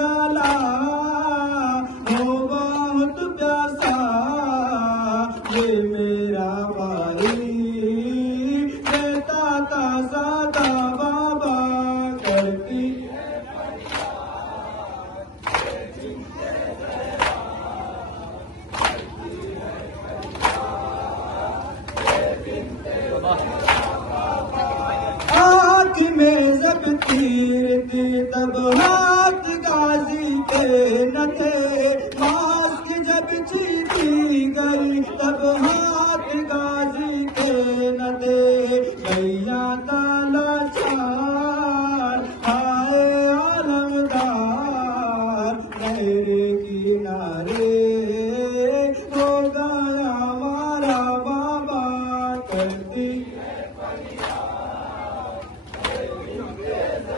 गला हो बहुत प्यासा ये मेरा भाई देता था सादा बाबा करती आँख में जब तीर थी तब हाथ गाजी के न थे मास्क जब चीती गई तब हाथ गाजी के न थे भैया ताला चार आए आलमदार मेरे किनारे हो गया हमारा बाबा करती